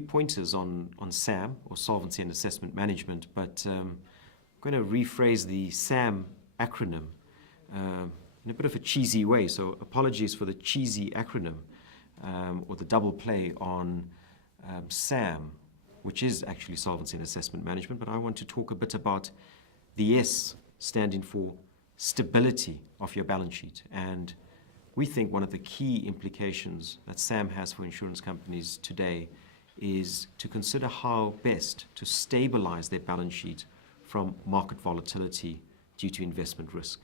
3 pointers on SAM, or Solvency and Assessment Management, but I'm going to rephrase the SAM acronym in a bit of a cheesy way. So apologies for the cheesy acronym or the double play on SAM, which is actually Solvency and Assessment Management, but I want to talk a bit about the S standing for stability of your balance sheet. And we think one of the key implications that SAM has for insurance companies today is to consider how best to stabilize their balance sheet from market volatility due to investment risk.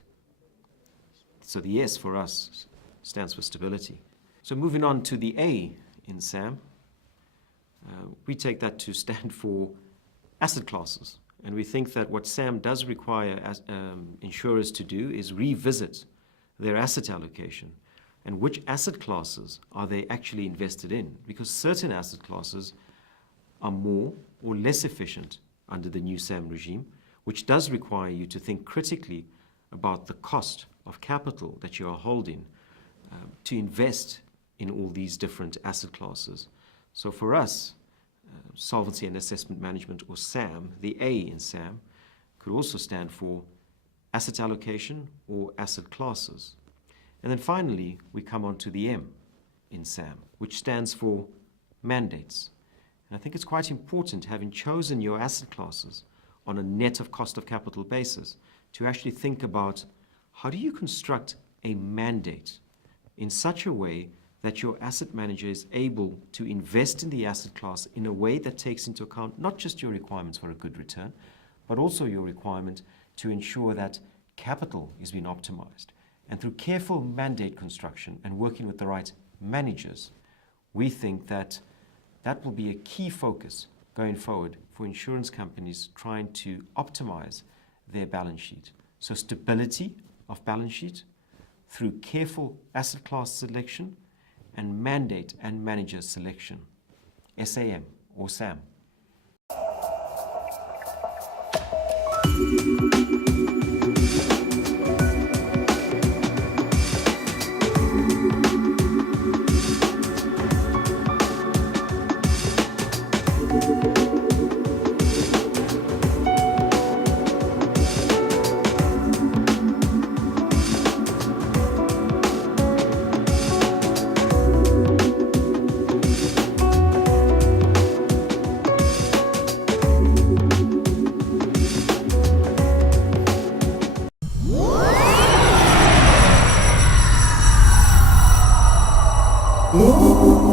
So the S for us stands for stability. So moving on to the A in SAM, we take that to stand for asset classes. And we think that what SAM does require insurers to do is revisit their asset allocation and which asset classes are they actually invested in, because certain asset classes are more or less efficient under the new SAM regime, which does require you to think critically about the cost of capital that you are holding to invest in all these different asset classes. So for us, Solvency and Assessment Management, or SAM, the A in SAM, could also stand for asset allocation or asset classes. And then finally, we come on to the M in SAM, which stands for mandates. And I think it's quite important, having chosen your asset classes on a net of cost of capital basis, to actually think about how do you construct a mandate in such a way that your asset manager is able to invest in the asset class in a way that takes into account not just your requirements for a good return, but also your requirement to ensure that capital is being optimized. And through careful mandate construction and working with the right managers, we think that that will be a key focus going forward for insurance companies trying to optimize their balance sheet. So stability of balance sheet through careful asset class selection and mandate and manager selection. SAM or SAM. Ooh.